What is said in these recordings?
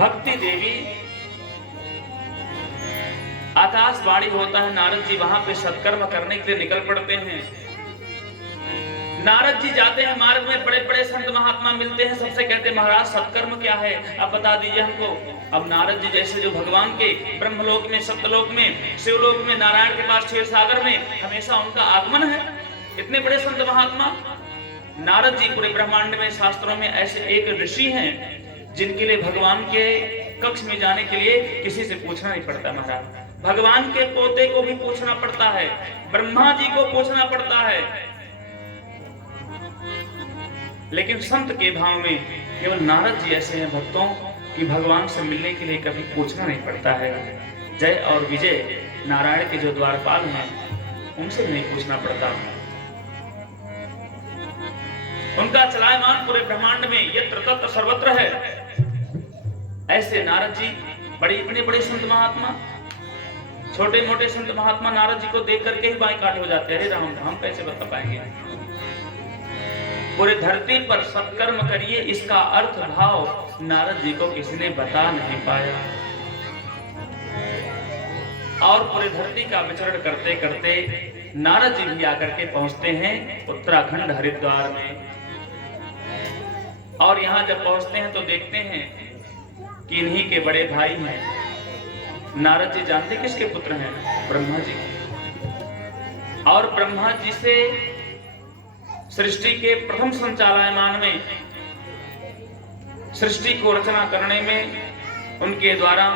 भक्ति देवी आकाशवाणी होता है, नारद जी वहां पे सत्कर्म करने के लिए निकल पड़ते हैं। नारद जी जाते हैं, मार्ग में बड़े बड़े संत महात्मा मिलते हैं, सबसे कहते हैं महाराज सत्कर्म क्या है, अब बता दीजिए हमको। अब नारद जी जैसे जो भगवान के ब्रह्मलोक में, सत्यलोक में, शिवलोक में, नारायण के पास क्षीर सागर में हमेशा उनका आगमन है, इतने बड़े संत महात्मा। नारद जी पूरे ब्रह्मांड में, शास्त्रों में ऐसे एक ऋषि हैं जिनके लिए भगवान के कक्ष में जाने के लिए किसी से पूछना नहीं पड़ता महाराज। भगवान के पोते को भी पूछना पड़ता है, ब्रह्मा जी को पूछना पड़ता है, लेकिन संत के भाव में केवल नारद जी ऐसे हैं भक्तों कि भगवान से मिलने के लिए कभी पूछना नहीं पड़ता है। जय और विजय नारायण के जो द्वारपाल हैं उनसे नहीं पूछना पड़ता। उनका चलायमान पूरे ब्रह्मांड में यत्र तत्र सर्वत्र है। ऐसे नारद जी बड़े इतने बड़े संत महात्मा, छोटे मोटे संत महात्मा नारद जी को देख करके ही बाएं काट हो जाते हैं। अरे राम, हम कैसे बता पाएंगे। पूरे धरती पर सत्कर्म करिए, इसका अर्थ भाव नारद जी को किसी ने बता नहीं पाया। और पूरे धरती का विचरण करते करते नारद जी भी आकर के पहुंचते हैं उत्तराखंड हरिद्वार में। और यहां जब पहुंचते हैं तो देखते हैं कि इन्हीं के बड़े भाई हैं। नारद जी जानते किसके पुत्र हैं? ब्रह्मा जी के। और ब्रह्मा जी से सृष्टि के प्रथम संचालयमान में, सृष्टि को रचना करने में उनके द्वारा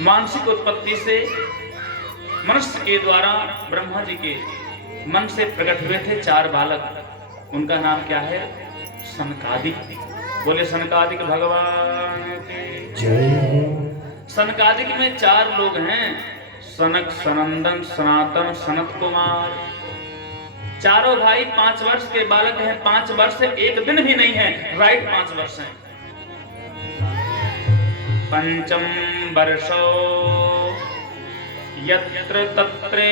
मानसिक उत्पत्ति से मनुष्य के द्वारा ब्रह्मा जी के मन से प्रकट हुए थे 4 बालक। उनका नाम क्या है? सनकादिक। बोले सनकादिक भगवान के जय। सनकादिक में 4 लोग हैं, सनक, सनंदन, सनातन, सनत कुमार। चारों भाई 5 वर्ष के बालक हैं। 5 वर्ष से 1 दिन भी नहीं है, राइट 5 वर्ष हैं। पंचम वर्षो यत्र तत्रे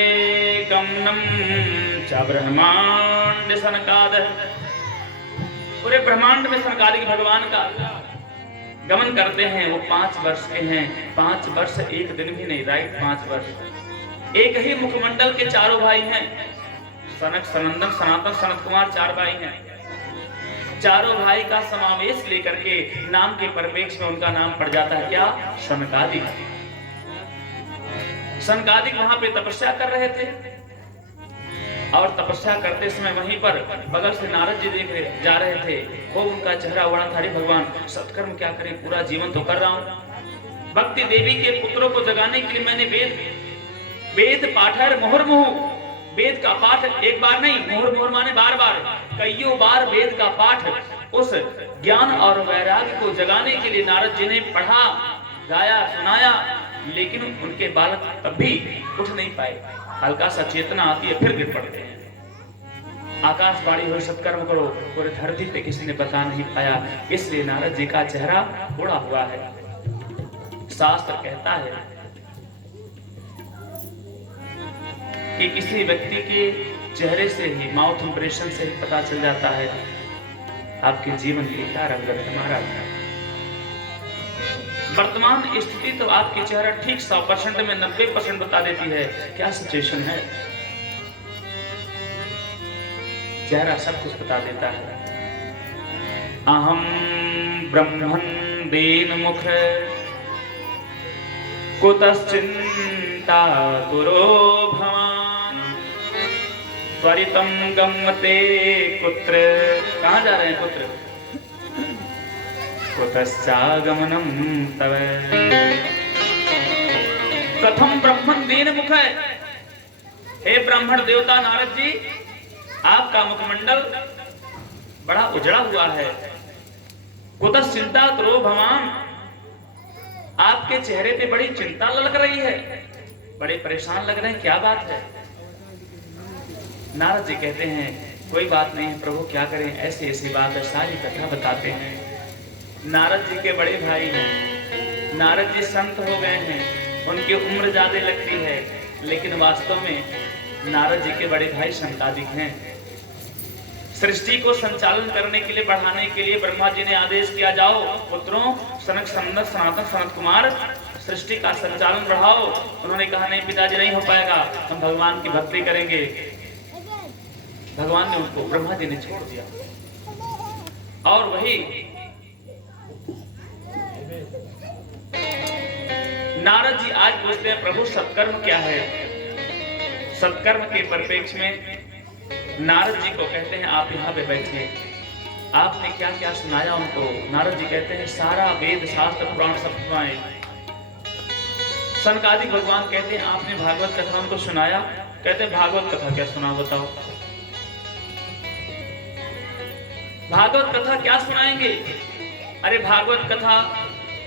गमनम च ब्रह्मांड सनकादः। पूरे ब्रह्मांड में सनकादिक भगवान का गमन करते हैं। वो 5 वर्ष के हैं। 5 वर्ष 1 दिन भी नहीं, राइट 5 वर्ष। एक ही मुखमंडल के चारों भाई हैं, सनक, सनंदन, सनातन, सनत कुमार 4 भाई हैं। चारों भाई का समावेश लेकर के नाम के परिप्रेक्ष्य में उनका नाम पड़ जाता है क्या? सनकादिक। सनकादिक वहां पे तपस्या कर रहे थे और तपस्या करते समय वहीं पर बगल से नारद जी देख जा रहे थे। वो उनका चेहरा उड़ा था, अरे भगवान सत्कर्म क्या करें, पूरा जीवन तो कर रहा हूं। भक्ति देवी के पुत्रों को जगाने के लिए मैंने वेद पाठर मुहुर्मुहु, वेद का पाठ एक बार नहीं, मुहुर्मुहु माने बार बार, कईयों बार वेद का पाठ, उस ज्ञान और वैराग्य को जगाने के लिए नारद जी ने पढ़ा, गाया, सुनाया, लेकिन उनके बालक तब भी उठ नहीं पाए। हल्का सा चेतना आती है फिर गिर पड़ते हैं। आकाशवाणी हो सत्कर्म करो, पूरे धरती पे किसी ने बता नहीं पाया, इसलिए नारद जी का चेहरा उड़ा हुआ है। शास्त्र कहता है कि किसी व्यक्ति के चेहरे से ही, माउथ इंप्रेशन से ही पता चल जाता है आपके जीवन की क्या रंगत है महाराज। वर्तमान स्थिति तो आपके चेहरा ठीक 100% में 90% बता देती है क्या सिचुएशन है। चेहरा सब कुछ बता देता है। अहम ब्रह्मन् देन मुख कुतश्चिंता तुरो भवान त्वरितम गम्यते कुत्र। कहाँ जा रहे हैं पुत्र? कुतश्चागमनम तव। प्रथम ब्रह्मण दीन मुख है। हे ब्राह्मण देवता नारद जी, आपका मुखमंडल बड़ा उजड़ा हुआ है। कुतश्चिंता तुरो भवान, आपके चेहरे पे बड़ी चिंता लग रही है, बड़े परेशान लग रहे हैं, क्या बात है? नारद जी कहते हैं कोई बात नहीं प्रभु, क्या करें, ऐसी ऐसी बात है। सारी कथा बताते हैं। नारद जी के बड़े भाई हैं, नारद जी संत हो गए हैं, उनकी उम्र ज्यादा लगती है, लेकिन वास्तव में नारद जी के बड़े भाई सनकादिक हैं। सृष्टि को संचालन करने के लिए, बढ़ाने के लिए ब्रह्मा जी ने आदेश किया, जाओ पुत्रों सनक सनंदन सनातन सनत कुमार सृष्टि का संचालन बढ़ाओ। उन्होंने कहा नहीं पिताजी, नहीं हो पाएगा, हम भगवान की भक्ति करेंगे। भगवान ने उनको, ब्रह्मा जी ने छोड़ दिया। और वही नारद जी आज पूछते हैं, प्रभु सत्कर्म क्या है? सत्कर्म के परिप्रेक्ष्य में नारद जी को कहते हैं, आप यहाँ पे बैठिए, आपने क्या क्या सुनाया उनको। नारद जी कहते हैं, सारा वेद शास्त्र पुराण सब सुनाए। सनकादिक भगवान कहते हैं, आपने भागवत कथा उनको सुनाया? कहते हैं, भागवत कथा क्या सुना बताओ। भागवत कथा क्या सुनाएंगे? अरे भागवत कथा,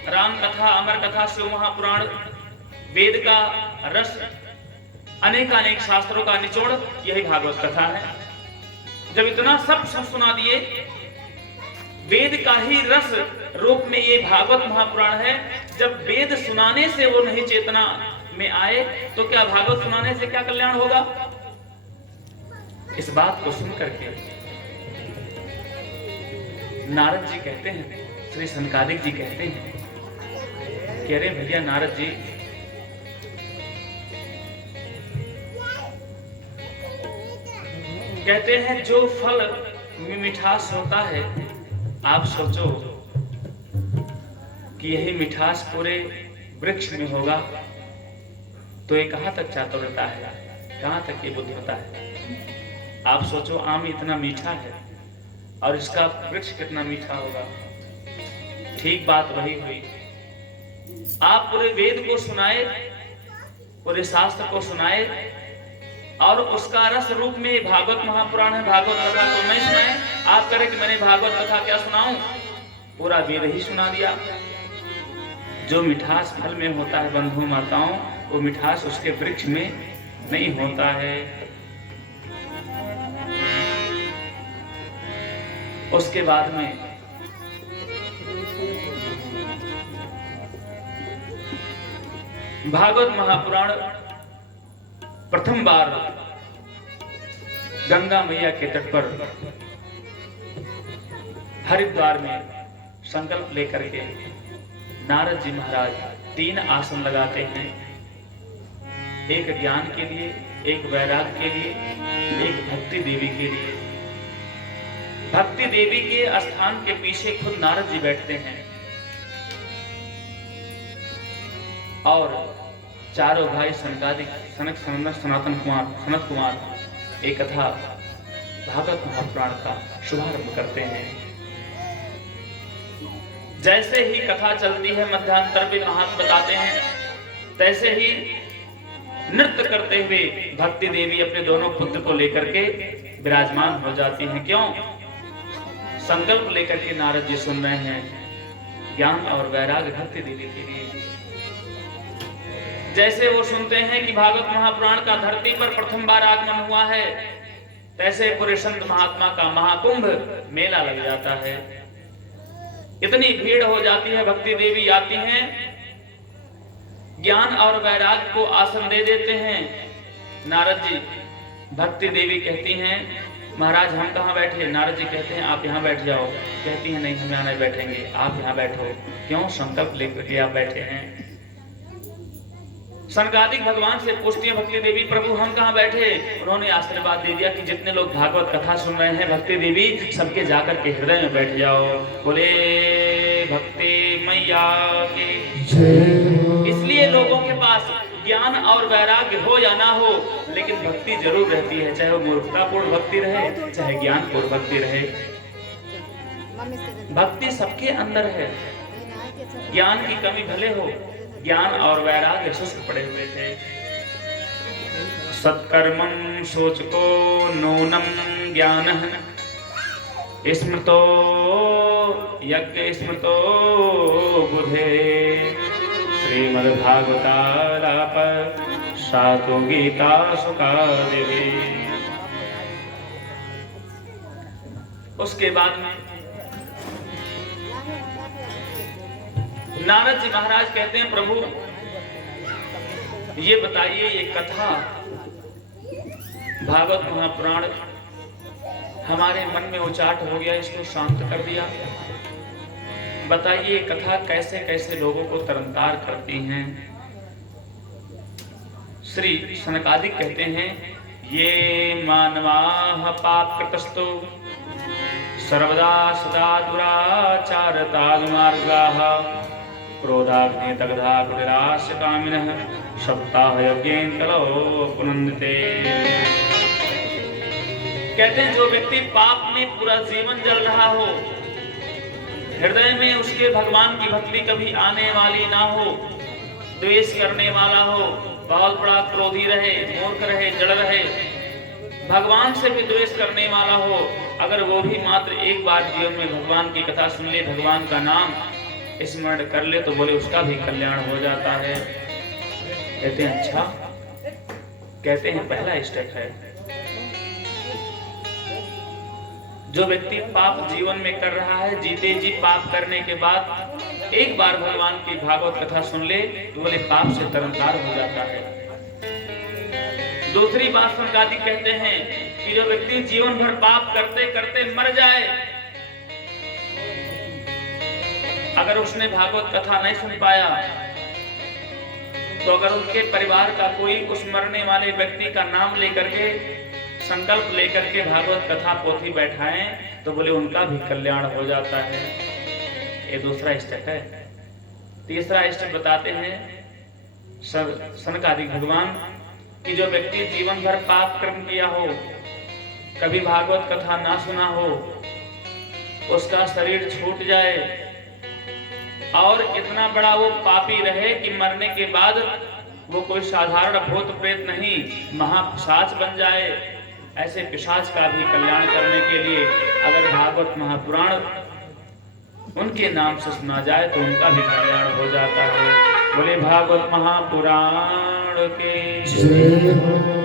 राम कथा, अमर कथा, शिव महापुराण, वेद का रस, अनेकानेक शास्त्रों का निचोड़, यही भागवत कथा है। जब इतना सब सुना दिए, वेद का ही रस रूप में ये भागवत महापुराण है, जब वेद सुनाने से वो नहीं चेतना में आए तो क्या भागवत सुनाने से क्या कल्याण होगा? इस बात को सुन करके नारद जी कहते हैं, श्री सनकादिक जी कहते हैं, कह रहे भैया नारद जी, कहते हैं जो फल में मिठास होता है, आप सोचो कि यही मिठास पूरे वृक्ष में होगा तो ये कहां तक चातुर्यता है, कहां तक ये बुद्धिमता है। आप सोचो आम इतना मीठा है और इसका वृक्ष कितना मीठा होगा। ठीक बात वही हुई। आप पूरे वेद को सुनाए, पूरे शास्त्र को सुनाए और उसका रस रूप में भागवत महापुराण है, भागवत कथा को नहीं सुनाए। आप करें कि मैंने भागवत कथा क्या सुनाऊं, पूरा वेद ही सुना दिया। जो मिठास फल में होता है बंधु माताओं, वो मिठास उसके वृक्ष में नहीं होता है। उसके बाद में भागवत महापुराण प्रथम बार गंगा मैया के तट पर हरिद्वार में संकल्प लेकर के नारद जी महाराज 3 आसन लगाते हैं, एक ज्ञान के लिए, एक वैराग के लिए, एक भक्ति देवी के लिए। भक्ति देवी के स्थान के पीछे खुद नारद जी बैठते हैं और चारों भाई सनकादिक, सनक सनंदन सनातन कुमार, सनत कुमार एक कथा भागवत महापुराण का शुभारंभ करते हैं। जैसे ही कथा चलती है, मध्यांतर में हाथ बताते हैं, तैसे ही नृत्य करते हुए भक्ति देवी अपने दोनों पुत्र को लेकर के विराजमान हो जाती हैं। क्यों? संकल्प लेकर के नारद जी सुन रहे हैं ज्ञान और वैराग भक्ति देवी के लिए। जैसे वो सुनते हैं कि भागवत महापुराण का धरती पर प्रथम बार आगमन हुआ है, तैसे पूरे संत महात्मा का महाकुंभ मेला लग जाता है। इतनी भीड़ हो जाती है, भक्ति देवी आती हैं, ज्ञान और वैराग को आसन दे देते हैं। नारद जी, भक्ति देवी कहती हैं, महाराज हम कहाँ बैठे? नारद जी कहते हैं, आप यहाँ बैठ जाओ। कहती हैं, नहीं हम यहाँ नहीं बैठेंगे, आप यहाँ बैठो। क्यों? संकल्प लेकर के आप बैठे हैं। सनकादिक भगवान से पूछती है भक्ति देवी, प्रभु हम कहाँ बैठे? उन्होंने आशीर्वाद दे दिया कि जितने लोग भागवत कथा सुन रहे हैं भक्ति देवी, सबके जाकर के हृदय में बैठ जाओ। बोले भक्ति मैया की जय। इसलिए लोगों के पास ज्ञान और वैराग्य हो या ना हो, लेकिन भक्ति जरूर रहती है, चाहे वो मूर्खतापूर्ण भक्ति रहे, चाहे ज्ञानपूर्ण भक्ति रहे। भक्ति सबके अंदर है। ज्ञान की कमी भले हो, ज्ञान और वैराग्य शुष्क पड़े हुए थे। सत्कर्मं सोचको नूनम ज्ञानः स्मृतो यज्ञ स्मृतो बुधे। श्रीमद्भागवतालाप सातो गीता सुकादेवी। उसके बाद में नारद जी महाराज कहते हैं, प्रभु ये बताइए, ये कथा भागवत महापुराण हमारे मन में उचाट हो गया, इसको शांत कर दिया। बताइए कथा कैसे कैसे लोगों को तरनतार करती हैं। श्री सनकादिक कहते हैं, ये मानवाः पापकृतस्तो सर्वदा सदा दुराचारता मार्गाः क्रोधाग्नि दग्धा कुटिरास्य कामिनः सप्ताह यज्ञेन कलो पुनन्दिते। कहते हैं जो व्यक्ति पाप में पूरा जीवन जल रहा हो, हृदय में उसके भगवान की भक्ति कभी आने वाली ना हो, द्वेष करने वाला हो, बहुत बड़ा क्रोधी रहे, मूर्ख रहे, जड़ रहे, भगवान से भी द्वेष करने वाला हो, अगर वो भी मात्र एक बार जीवन में भगवान की कथा सुन ले, भगवान का नाम स्मरण कर ले, तो बोले उसका भी कल्याण हो जाता है। कहते हैं अच्छा, कहते हैं पहला स्टेप है, जो व्यक्ति पाप जीवन में कर रहा है, जीते जी पाप करने के बाद एक बार भगवान की भागवत कथा सुन ले, तो बोले पाप से तरनतार हो जाता है। दूसरी बात सनकादिक कहते हैं कि जो व्यक्ति जीवन भर पाप करते करते मर जाए, अगर उसने भागवत कथा नहीं सुन पाया, तो अगर उनके परिवार का कोई उस मरने वाले व्यक्ति का नाम लेकर के, संकल्प लेकर के भागवत कथा पोथी बैठाएं, तो बोले उनका भी कल्याण हो जाता है। ये दूसरा स्टेप है। तीसरा स्टेप बताते हैं सनकादिक भगवान कि जो व्यक्ति जीवन भर पाप कर्म किया हो, कभी भागवत कथा ना सुना हो, उसका शरीर छूट जाए और इतना बड़ा वो पापी रहे कि मरने के बाद वो कोई साधारण भूत प्रेत नहीं, महापिशाच बन जाए, ऐसे पिशाच का भी कल्याण करने के लिए अगर भागवत महापुराण उनके नाम से सुना जाए तो उनका भी कल्याण हो जाता है। बोले भागवत महापुराण के जय हो।